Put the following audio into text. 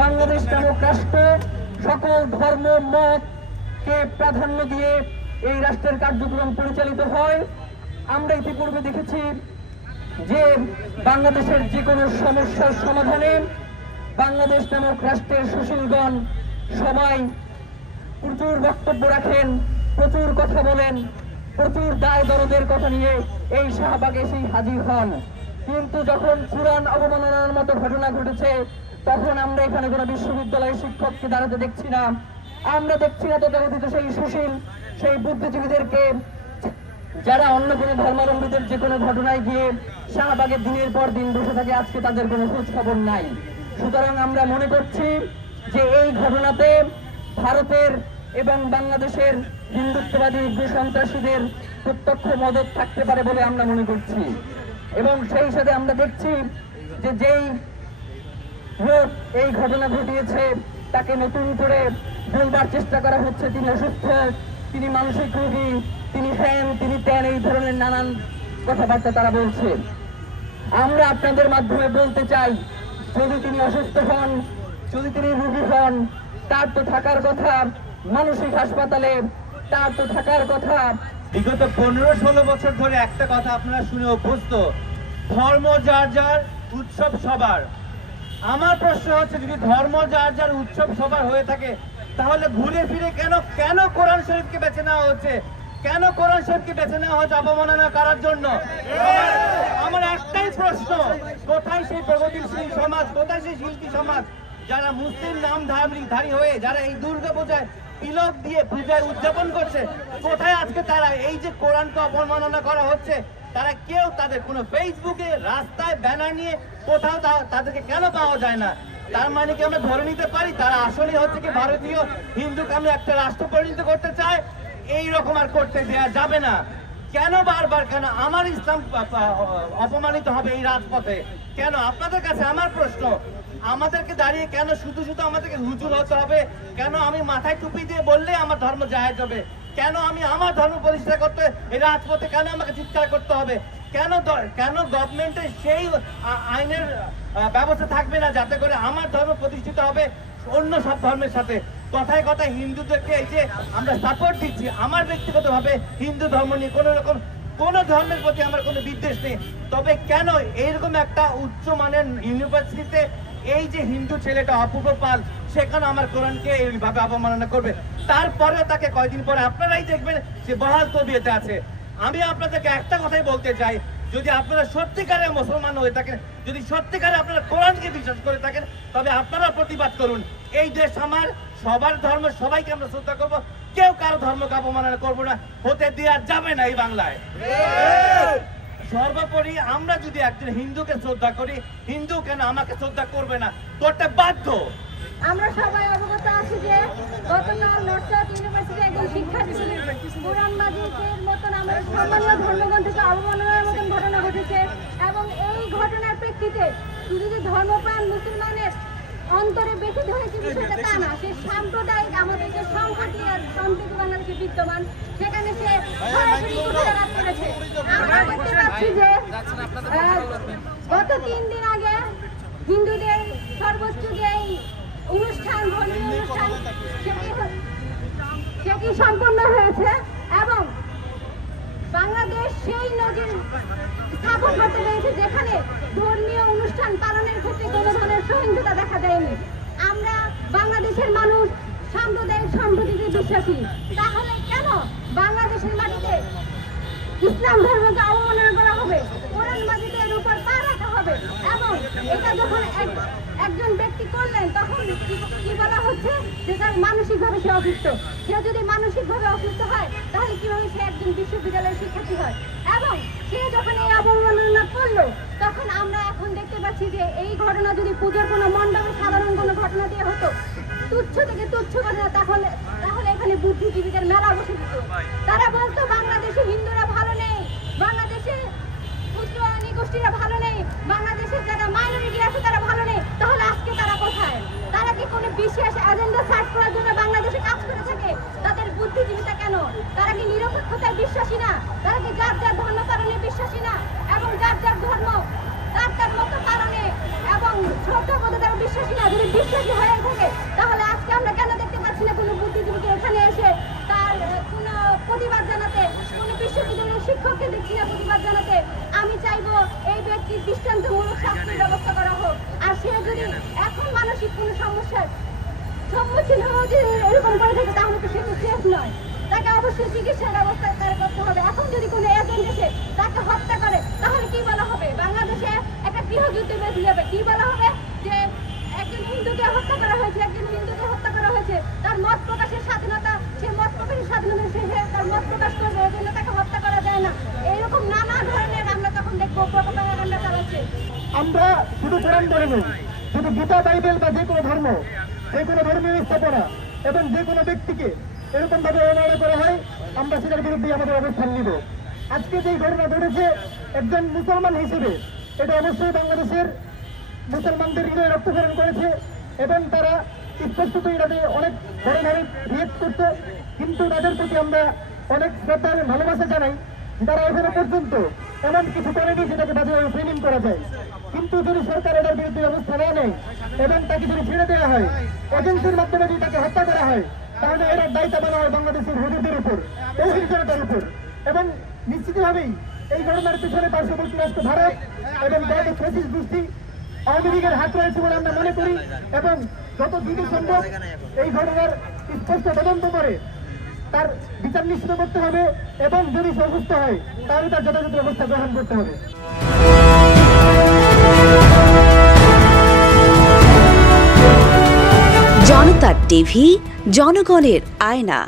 বাংলাদেশ নামক রাষ্ট্র সকল ধর্ম মতকে প্রাধান্য দিয়ে এই রাষ্ট্রের কার্যক্রম পরিচালিত হয়। আমরা ইতিপূর্বে দেখেছি যে বাংলাদেশের যে কোনো সমস্যার সমাধানে বাংলাদেশ নামক রাষ্ট্রের সুশীলগণ সবাই প্রচুর বক্তব্য রাখেন, প্রচুর কথা বলেন, প্রচুর দায় দরদের কথা নিয়ে এই শাহবাগে এসে হাজির হন। কিন্তু যখন কোরআন অবমাননার মতো ঘটনা ঘটেছে তখন আমরা এখানে কোনো বিশ্ববিদ্যালয়ের শিক্ষককে দাঁড়াতে দেখছি না। আমরা দেখছি না তথাকথিত সেই সুশীল সেই বুদ্ধিজীবীদেরকে যারা অন্য কোনো ধর্মাবলম্বীদের যে কোনো ঘটনায় গিয়ে শাহবাগে দিনের পর দিন বসে থাকে, আজকে তাদের কোনো খোঁজ খবর নাই। সুতরাং আমরা মনে করছি যে এই ঘটনাতে ভারতের এবং বাংলাদেশের হিন্দুত্ববাদী সন্ত্রাসীদের প্রত্যক্ষ মদত থাকতে পারে বলে আমরা মনে করছি। এবং সেই সাথে আমরা দেখছি যে যেই লোক এই ঘটনা ঘটিয়েছে তাকে নতুন করে বলবার চেষ্টা করা হচ্ছে তিনি অসুস্থ, তিনি মানসিক রোগী, তিনি হ্যান, তিনি ত্যান, এই ধরনের নানান কথাবার্তা তারা বলছে। আমরা আপনাদের মাধ্যমে বলতে চাই, যদি তিনি অসুস্থ হন, যদি তিনি রোগী হন, তার তো থাকার কথা মানসিক হাসপাতালে, তার তো থাকার কথা। বিগত 15-16 বছর ধরে একটা কথা আপনারা শুনে অভ্যস্ত, ধর্ম যার যার, উৎসব সবার। আমার প্রশ্ন হচ্ছে, যদি ধর্ম যার যার, উৎসব সবার হয়ে থাকে, তাহলে ঘুরে ফিরে কেন কোরআন শরীফকে বেছে নেওয়া হচ্ছে? কেন কোরআন শরীফকে বেছে নেওয়া হচ্ছে অবমাননা করার জন্য? আমার একটাই প্রশ্ন, কোথায় সেই প্রগতিশীল সমাজ, কোথায় সেই শিল্পী সমাজ যারা মুসলিম নামধারী হয়ে যারা এই দুর্গা পূজায় তিলক দিয়ে পূজায় উদযাপন করছে? কোথায় আজকে তারা? এই যে কোরআনকে অবমাননা করা হচ্ছে, তারা কেউ তাদের কোনো ফেসবুকে রাস্তায় ব্যানার নিয়ে কোথাও তাদেরকে কেন পাওয়া যায় না? তার মানে কি আমরা ধরে নিতে পারি তারা আসলে হচ্ছে কি ভারতীয় হিন্দুকে আমরা একটা রাষ্ট্র পরিণত করতে চায়? এই রকম আর করতে দেওয়া যাবে না। কেন বারবার কেন আমার ইসলাম অপমানিত হবে এই রাজপথে? কেন? আপনাদের কাছে আমার প্রশ্ন, আমাদেরকে দাঁড়িয়ে কেন শুধু শুধু আমাদেরকে হুজুর হতে হবে? কেন আমি মাথায় টুপি দিয়ে বললে আমার ধর্ম জায়েজ হবে? কেন আমি আমার ধর্ম প্রতিষ্ঠা করতে এই রাজপথে কেন আমাকে চিৎকার করতে হবে? কেন গভর্নমেন্টের সেই আইনের ব্যবস্থা থাকবে না যাতে করে আমার ধর্ম প্রতিষ্ঠিত হবে অন্য সব ধর্মের সাথে? কথায় কথায় হিন্দুদেরকে এই যে আমরা সাপোর্ট দিচ্ছি, আমার ব্যক্তিগতভাবে হিন্দু ধর্ম নিয়ে কোনো ধর্মের প্রতি আমার কোনো বিদ্বেষ নেই, তবে কেন এইরকম একটা উচ্চমানের ইউনিভার্সিটিতে এই যে হিন্দু ছেলেটা অপূর্ব পাল সেখানে আমার কোরআনকে এইভাবে অবমাননা করবে? তারপরেও তাকে কয়দিন পরে আপনারাই দেখবেন সে বহাল তবিয়তে আছে। আমি আপনাদেরকে একটা কথাই বলতে চাই, যদি আপনারা সত্যিকারের মুসলমান হয়ে থাকেন, যদি সত্যিকারে আপনারা কোরআনকে বিশ্বাস করে থাকেন, তবে আপনারা প্রতিবাদ করুন। এই দেশ আমার, সবার ধর্ম সবাইকে আমরা শ্রদ্ধা করবো, কেউ কারো ধর্মকে অবমাননা করবো না, হতে দেওয়া যাবে না এই বাংলায়। সর্বোপরি আমরা যদি একজন হিন্দুকে শ্রদ্ধা করি, হিন্দু কেন আমাকে শ্রদ্ধা করবে না? করতে বাধ্য। আমরা সবাই অবগত আছি যে গতকাল নর্থ সাউথ ইউনিভার্সিটি একজন শিক্ষার্থী কোরআন মাজিদের মতন আমাদের সামান্য ধর্মগ্রন্থকে অবমাননার মতন ঘটনা ঘটেছে, এবং এই ঘটনার প্রেক্ষিতে শুধু যে ধর্মপ্রাণ মুসলমানের অন্তরে বেশি ধরেছে বিষয়টা তা না, সে সাম্প্রদায়িক আমাদের যে সংহতি আর সম্প্রীতি বাংলাদেশে বিদ্যমান সেখানে সে সরাসরি কুঠারাঘাত করেছে। আমরা দেখতে পাচ্ছি যে গত 3 দিন আগে হিন্দুদের সর্বোচ্চ যে অনুষ্ঠান, ধর্মীয় অনুষ্ঠান, সেটি সম্পন্ন হয়েছে এবং বাংলাদেশ সেই নজির স্থাপন করতে পেরেছে যেখানে ধর্মীয় অনুষ্ঠান পালনের ক্ষেত্রে কোনো ধরনের সহিংসতা দেখা যায়নি। আমরা বাংলাদেশের মানুষ সাম্প্রদায়িক সম্প্রীতিতে বিশ্বাসী, তাহলে কেন বাংলাদেশের মাটিতে ইসলাম ধর্মকে অবমাননা করা হবে, কোরআন মাজিদের উপর পা রাখা হবে? এবং এটা যখন একজন ব্যক্তি করলেন তখন কি বলা হচ্ছে যে তার মানসিকভাবে সে অসুস্থ। সে যদি মানসিকভাবে অসুস্থ হয় তাহলে কিভাবে সে একজন বিশ্ববিদ্যালয়ের শিক্ষার্থী হয়? এবং সে যখন এই অবমাননা করলো তখন আমরা এখন দেখতে পাচ্ছি যে এই ঘটনা যদি পুজোর কোনো মণ্ডপে সাধারণ কোনো ঘটনা দিয়ে হতো, তুচ্ছ থেকে তুচ্ছ ঘটনা, তাহলে এখানে বুদ্ধিজীবীদের মেলা বসে দিত। তারা বলতো বাংলাদেশে হিন্দুরা ভালো নেই, বাংলাদেশে ক্ষুদ্র নিগোষ্ঠীরা ভালো নেই, বাংলাদেশের যারা মাইনরিটি আছে তারা ভালো নেই। তাহলে আজকে তারা কোথায়? তারা কি কোনো বিশেষ এজেন্ডা সার্চ করার জন্য বাংলাদেশে কাজ করে থাকে? তাদের বুদ্ধিজীবিতা কেন? তারা কি নিরপেক্ষতায় বিশ্বাসী না? তারা কি যার যার ধর্ম কারণে বিশ্বাসী না এবং যার যার ধর্ম তার মতো কারণে এবং শ্রদ্ধাবোধে তারা বিশ্বাসী না? যদি বিশ্বাসী হয়ে থাকে, তাহলে আজকে আমরা কেন দেখতে পাচ্ছি না কোনো বুদ্ধিজীবীকে এখানে এসে তার কোনো প্রতিবাদ জানাতে, কোনো বিশ্ববিদ্যালয়ের শিক্ষককে দেখছি না প্রতিবাদ জানাতে। আমি চাইবো এই ব্যক্তির দৃষ্টান্তমূলক শাস্তির ব্যবস্থা করা হোক। আর সে যদি এখন মানসিক কোনো সমস্যার সম্মুখীন হয়ে যদি এরকম করে থাকে, তাহলে তো সে তো শেষ নয়, তাকে অবশ্যই চিকিৎসার ব্যবস্থা করতে হবে। এখন যদি কোনো এজেন্ট এসে তাকে হত্যা করে, তাহলে কি বলা হবে? বাংলাদেশে একটা গৃহযুদ্ধ বেঁধে যাবে। কি বলা হবে? যে একজন হিন্দুকে হত্যা করা হয়েছে, একজন হিন্দুকে হত্যা করা হয়েছে, তার মত প্রকাশের স্বাধীনতা, সে মত প্রকাশের স্বাধীনতা, সে তার মত প্রকাশ করবে, এই জন্য তাকে হত্যা করা যায় না। এইরকম নানা ধরনের আমরা তখন দেখবো প্রোপাগান্ডা চালাচ্ছে। আমরা শুধু কোরআন ধরে নই, শুধু গীতা বাইবেল বা যে কোনো ধর্ম, যে কোনো ধর্মীয় স্থাপনা এবং যে কোনো ব্যক্তিকে এরকম ভাবে অবমাননা করা হয়, আমরা সেটার বিরুদ্ধে আমাদের অবস্থান নিব। আজকে যে ঘটনা ঘটেছে, একজন মুসলমান হিসেবে এটা অবশ্যই বাংলাদেশের মুসলমানদের হৃদয়ে রক্তক্ষরণ করেছে এবং তারা স্পষ্টতই এটাতে অনেক বড়ভাবে রিয়েক্ট করছে। কিন্তু তাদের প্রতি আমরা অনেক শ্রদ্ধা এবং ভালোবাসা জানাই, যারা এখনো পর্যন্ত এমন কিছু করেনি যেটাকে বাজেভাবে ফ্রেমিং করা যায়। কিন্তু যদি সরকার এটার বিরুদ্ধে ব্যবস্থা না নেয় এবং তাকে যদি ছেড়ে দেওয়া হয়, এজেন্সির মাধ্যমে যদি তাকে হত্যা করা হয়, তাহলে এর দায়িত্ব বলা হয় বাংলাদেশের হুজুরদের উপর, তৌহিদ জনতার উপর। এবং নিশ্চিতভাবেই এই ঘটনার পিছনে পার্শ্ববর্তী রাষ্ট্র ভারত এবং কয়েকটি ফ্যাসিস্ট গোষ্ঠী আওয়ামী লীগের হাত রয়েছে বলে আমরা মনে করি। এবং যত দ্রুত সম্ভব এই ঘটনার স্পষ্ট তদন্ত করে তার বিচার নিশ্চিত করতে হবে এবং যদি সে অসুস্থ হয় তাহলে তার যথাযথ ব্যবস্থা গ্রহণ করতে হবে। জনতা টিভি, জনগণের আয়না।